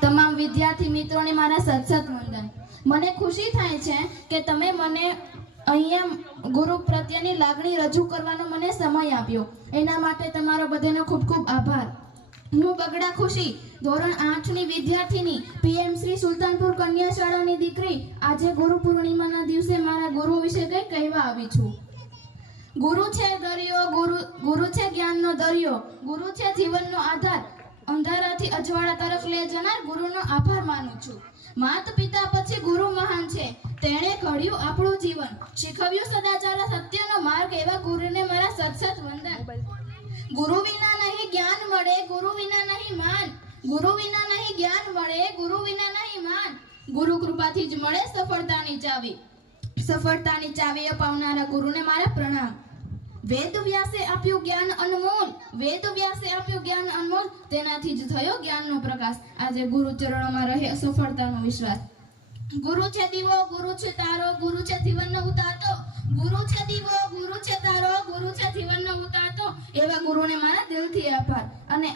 તમામ વિદ્યાર્થી મિત્રોને મારા સતસત વંદન। મને ખુશી થાય છે કે તમે મને અહીંયા ગુરુ પ્રત્યેની લાગણી રજૂ કરવાનો મને સમય આપ્યો, એના માટે તમારો બધાનો ખૂબ ખૂબ આભાર। હું બગડા ખુશી ધોરણ 8 ની વિદ્યાર્થીની પીએમ શ્રી સુલતાનપુર કન્યા શાળાની દીકરી આજે ગુરુ પૂર્ણિમાના દિવસે મારા ગુરુ વિશે કંઈ કહેવા આવી છું। ગુરુ છે દરિયો, ગુરુ છે જ્ઞાનનો દરિયો, ગુરુ છે જીવનનો આધાર, અંધારાથી અજવાળા તરફ લઈ જનાર ગુરુનો આભાર માનું છું। માત પિતા પછી ગુરુ મહાન છે, તેણે ઘડ્યું આપણું જીવન, શીખવ્યું સદાચાર સત્યનો માર્ગ, એવા ગુરુને મારા સતસત વંદન। ગુરુ વિના નહીં જ્ઞાન મળે, ગુરુ વિના નહીં માન, ગુરુ વિના નહીં જ્ઞાન મળે, ગુરુ વિના નહીં માન, ગુરુ કૃપાથી જ મળે સફળતાની ચાવી, સફળતાની ચાવી અપાવનારા ગુરુને મારા પ્રણામ। વેદ વ્યાસે આપ્યું જ્ઞાન અનમોલ, વેદ વ્યાસે આપ્યું જ્ઞાન અનમોલ, તેનાથી જ થયો જ્ઞાનનો પ્રકાશ। આજે ગુરુ ચરણોમાં રહે સફળતાનો વિશ્વાસ। ગુરુ છે દીવો, ગુરુ છે તારો, ગુરુ છે જીવનનો ઉતારતો, ગુરુ છે દીવો, ગુરુ છે તારો, ગુરુ છે જીવનનો ઉતારતો, એવા ગુરુને મારા દિલથી આભાર। અને